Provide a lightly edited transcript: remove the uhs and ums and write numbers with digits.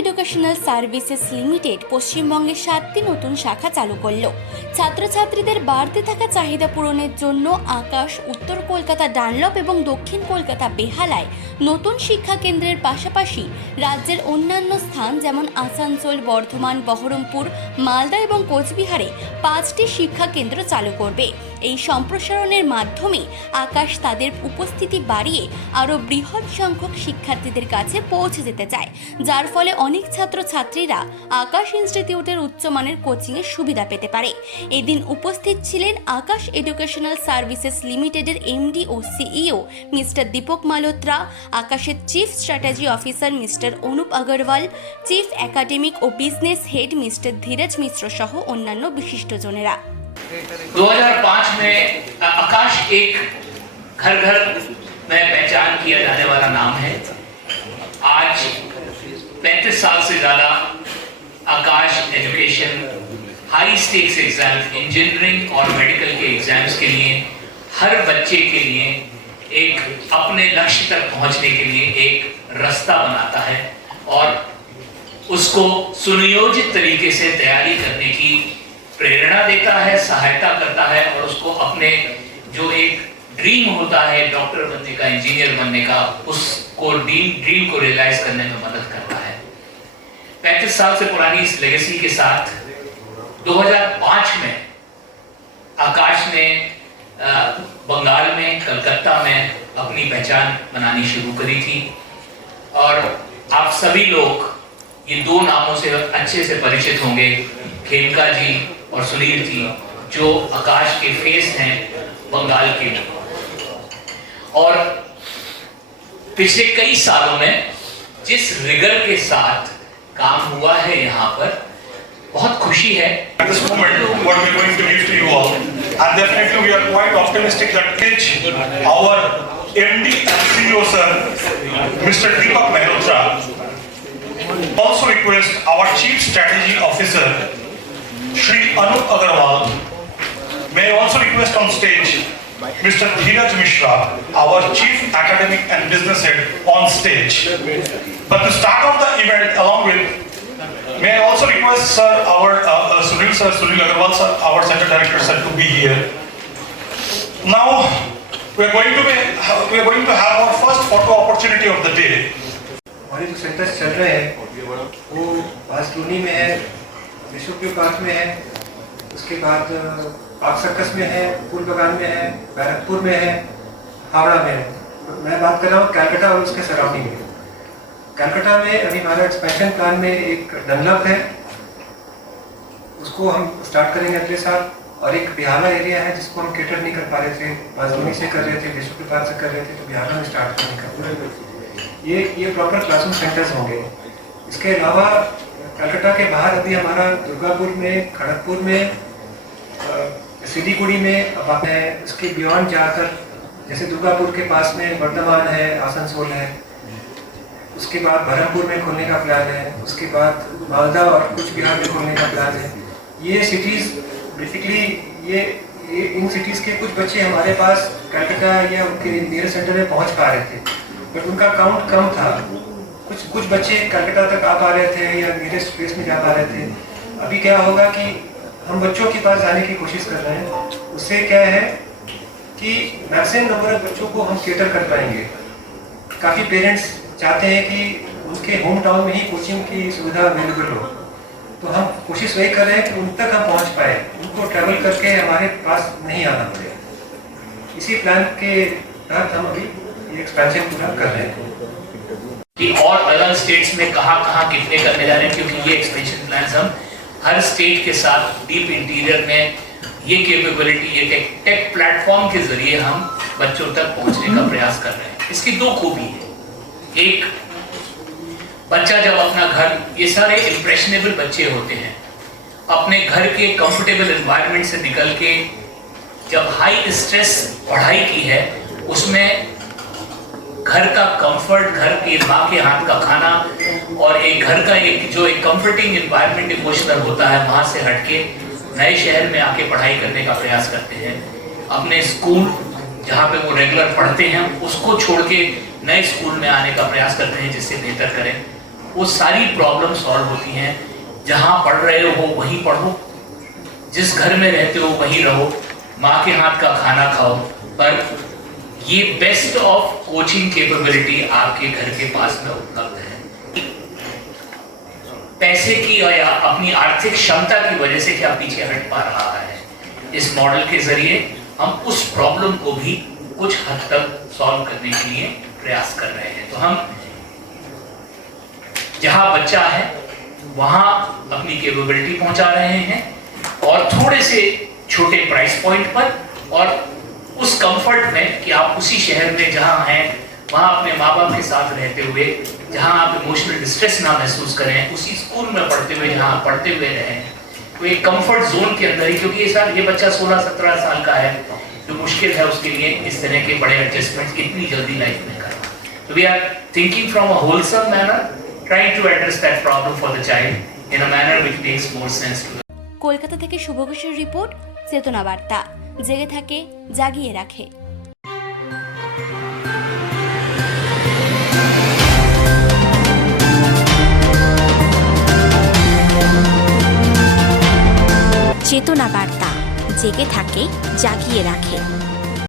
Educational services limited পশ্চিমবঙ্গে 7টি নতুন শাখা চালু করল। ছাত্রছাত্রীদের বাড়তে থাকা চাহিদা পূরণের জন্য আকাশ, উত্তর কলকাতা ডানলপ এবং দক্ষিণ কলকাতা বেহালায় নতুন শিক্ষা কেন্দ্রের পাশাপাশি রাজ্যের অন্যান্য স্থান যেমন আসানসোল, বর্ধমান, বহরমপুর, মালদা এবং কোচবিহারে 5টি শিক্ষা কেন্দ্র চালু করবে। এই সম্প্রসারণের মাধ্যমে আকাশ তাদের উপস্থিতি বাড়িয়ে আরও বৃহৎ সংখ্যক শিক্ষার্থীদের কাছে পৌঁছে যেতে চায়, যার ফলে অনেক ছাত্রছাত্রীরা আকাশ ইনস্টিটিউটের উচ্চমানের কোচিংয়ের সুবিধা পেতে পারে। এদিন উপস্থিত ছিলেন আকাশ এডুকেশনাল সার্ভিসেস লিমিটেডের এমডি ও সিইও মিস্টার দীপক মালহোত্রা, আকাশের chief strategy officer mister Anup Agarwal, chief academic ও business head mister Dheeraj Mishra সহ অন্যান্য বিশিষ্টজনেরা। 2005 में आकाश एक घर घर में पहचान किया जाने वाला नाम है। आज 35 साल से ज्यादा Aakash education high stakes exam, engineering और मेडिकल के एग्जाम्स के लिए हर बच्चे के लिए एक अपने लक्ष्य तक पहुंचने के लिए एक रास्ता बनाता है और उसको सुनियोजित तरीके से तैयारी करने की प्रेरणा देता है, सहायता करता है और उसको अपने जो एक ड्रीम होता है डॉक्टर बनने का, इंजीनियर बनने का, उसको ड्रीम को रियलाइज करने में मदद करता है। 35 साल से पुरानी इस लेगेसी के साथ 2005 में आकाश ने बंगाल में, कलकत्ता में अपनी पहचान बनानी शुरू करी थी और आप सभी लोग ये दो नामों से अच्छे से परिचित होंगे, खेमका जी और सुनील जी, जो आकाश के फेस हैं बंगाल के। और पिछले कई सालों में जिस रिगर के साथ काम हुआ है यहाँ पर, बहुत खुशी है। At this moment, what we are going to give to you all, and definitely we are quite optimistic that our MD and CEO sir, Mr. Deepak Malhotra, also request our Chief Strategy Officer, Shri Anup Agarwal, may also request on stage Mr. Dhiraj Mishra, our Chief Academic and Business Head, on stage. But to start off the event along with, may I also request sir, our Sunil Agarwal sir, our Center Director sir, to be here. Now we are going to have our first photo opportunity of the day. हमारे जो centres चल रहे हैं वो बासटूनी में है, विश्वव्यू park में है, उसके बाद पार्क सर्कस में है, फूल बगान में है, बैरकपुर में है, हावड़ा में है। मैं बात कर रहा हूँ कलकत्ता और उसके सराउंडिंग में। कलकत्ता में अभी हमारा एक्सपेंशन प्लान में एक डनलप है, उसको हम स्टार्ट करेंगे अगले साल, और एक बिहारा एरिया है जिसको हम केटर नहीं कर पा रहे थे, बासटूनी से कर रहे थे, विश्वव्यू पार्क से कर रहे थे, तो बिहारा में स्टार्ट करने का पूरा ये प्रॉपर क्लासरूम सेंटर्स होंगे। इसके अलावा कलकत्ता के बाहर अभी हमारा दुर्गापुर में, खड़गपुर में, सिलीगुड़ी में अब है। इसके बियॉन्ड जाकर जैसे दुर्गापुर के पास में वर्धमान है, आसनसोल है, उसके बाद बहरमपुर में खोलने का प्लान है, उसके बाद मालदा और कुछ बिहार में खोलने का प्लान है। ये सिटीज़ बेसिकली ये इन सिटीज़ के कुछ बच्चे हमारे पास कलकत्ता या उनके नियर सेंटर में पहुंच पा रहे थे, बट उनका काउंट कम था। कुछ बच्चे कलकत्ता तक आ पा रहे थे या नियरेस्ट प्लेस में जा पा रहे थे। अभी क्या होगा कि हम बच्चों के पास जाने की कोशिश कर रहे हैं, उससे क्या है कि मैक्सिमम नंबर ऑफ बच्चों को हम केटर कर पाएंगे। काफ़ी पेरेंट्स चाहते हैं कि उनके होम टाउन में ही कोचिंग की सुविधा अवेलेबल हो, तो हम कोशिश वही कर रहे हैं कि उन तक हम पहुँच पाए, उनको ट्रैवल करके हमारे पास नहीं आना पड़े। इसी प्लान के तहत हम अभी एक्सपेंशन पूरा कर रहे हैं कि और अलग स्टेट्स में कहाँ कितने करने जा रहे हैं, क्योंकि ये एक्सपेंशन प्लान्स हम हर स्टेट के साथ डीप इंटीरियर में ये कैपेबिलिटी, ये टेक प्लेटफॉर्म के जरिए हम बच्चों तक पहुंचने का प्रयास कर रहे हैं। इसकी दो खूबी है। एक, बच्चा जब अपना घर, ये सारे इम्प्रेशनेबल बच्चे होते हैं, अपने घर के कंफर्टेबल एनवायरनमेंट से निकल के जब हाई स्ट्रेस पढ़ाई की है, उसमें घर का कंफर्ट, घर की माँ के हाथ का खाना और एक घर का एक कंफर्टिंग एनवायरनमेंट इमोशनल होता है, वहाँ से हटके नए शहर में आके पढ़ाई करने का प्रयास करते हैं। अपने स्कूल जहाँ पे वो रेगुलर पढ़ते हैं उसको छोड़ के नए स्कूल में आने का प्रयास करते हैं जिससे बेहतर करें। वो सारी प्रॉब्लम सॉल्व होती हैं। जहाँ पढ़ रहे हो वहीं पढ़ो, जिस घर में रहते हो वहीं रहो, माँ के हाथ का खाना खाओ, पर ये बेस्ट ऑफ कोचिंग कैपेबिलिटी आपके घर के पास में उपलब्ध है। पैसे की या अपनी आर्थिक क्षमता की वजह से क्या पीछे हट पा रहा है, इस मॉडल के जरिए हम उस प्रॉब्लम को भी कुछ हद तक सॉल्व करने के लिए प्रयास कर रहे हैं। तो हम जहां बच्चा है वहां अपनी कैपेबिलिटी पहुंचा रहे हैं, और थोड़े से छोटे प्राइस पॉइंट पर, और उस कंफर्ट में कि आप उसी शहर में जहां हैं वहां अपने माँ बाप के साथ रहते हुए, जहां आप इमोशनल डिस्ट्रेस ना महसूस करें, उसी स्कूल में पढ़ते हुए जहां आप पढ़ते हुए रहें, तो एक कंफर्ट जोन के अंदर ही, क्योंकि ये बच्चा 16-17 साल का है, तो मुश्किल है उसके लिए इस तरह के बड़े एडजस्टमेंट्स इतनी जल्दी लाइफ में करना। तो we are thinking from a wholesome manner, trying to address that problem for the child in a manner which makes more sense to. Kolkata থেকে শুভ ঘোষের রিপোর্ট, চেতনা বার্তা, জেগে থাকে জাগিয়ে রাখে। চেতনা বার্তা, জেগে থাকে জাগিয়ে রাখে।